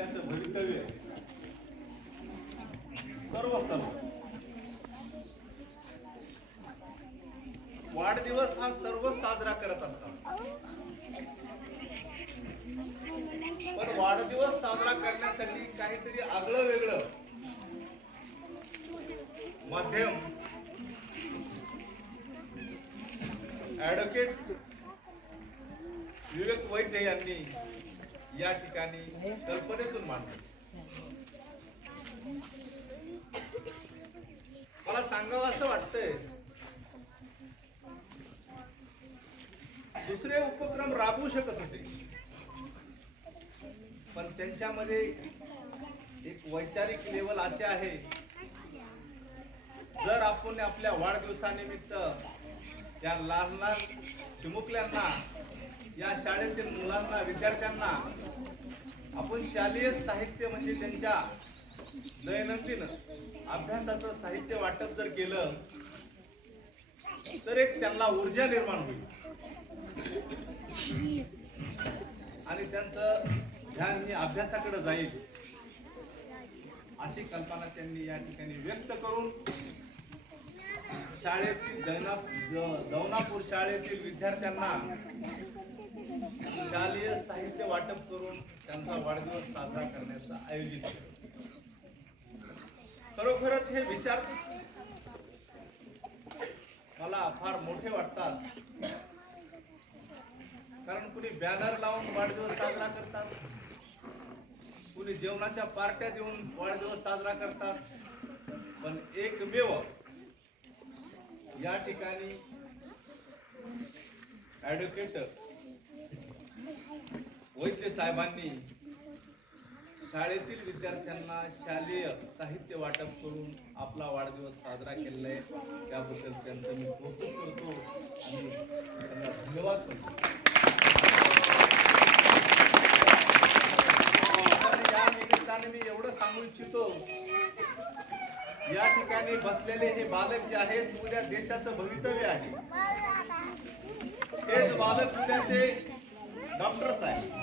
त्याचं भवितव्य सर्व सर्व वाढदिवस हा सर्व साजरा करत असतात. पण वाढदिवस साजरा करण्यासाठी काहीतरी आगळं वेगळं माध्यम ऍडव्होकेट विवेक वैद्य यांनी या ठिकाणी कल्पनेतून मांडले. मला सांगावं असं वाटतंय दुसरे उपक्रम राबवू शकत होते. पण त्यांच्यामध्ये एक वैचारिक लेवल असे आहे जर आपण आपल्या वाढदिवसानिमित्त या लहान लहान चिमुकल्यांना या शाळेतील मुलांना विद्यार्थ्यांना आपण शालेय साहित्य म्हणजे त्यांच्या दैनंदिन अभ्यासाचं साहित्य वाटप जर केलं तर एक त्यांना ऊर्जा निर्माण होईल. आणि त्यांचं ध्यान हे अभ्यासाकडे जाईल अशी कल्पना त्यांनी या ठिकाणी व्यक्त करून शाळेतील दौनापूर शाळेतील विद्यार्थ्यांना शालेय साहित्य वाटप करून त्यांचा वाढदिवस साजरा करण्याचं आयोजित केलं. खरोखरच हे विचार मला फार मोठे वाटतात. कारण कुणी बॅनर लावून वाढदिवस साजरा करतात कुणी जेवणाच्या पार्ट्या देऊन वाढदिवस साजरा करतात पण एकमेव या ठिकाणी ऍडव्होकेट वैद्य साहेबांनी शाळेतील विद्यार्थ्यांना शालेय साहित्य वाटप करून आपला वाढदिवस साजरा केलेला आहे. त्याबद्दल त्यांचं मी कौतुक करतो आणि त्यांना धन्यवाद करतो हो, या निमित्ताने मी एवढं सांगू इच्छितो या ठिकाणी बसलेले हे बालक जे आहेत उद्या देशाचं भवितव्य आहे. हेच बालक उद्याचे डॉक्टर्स आहेत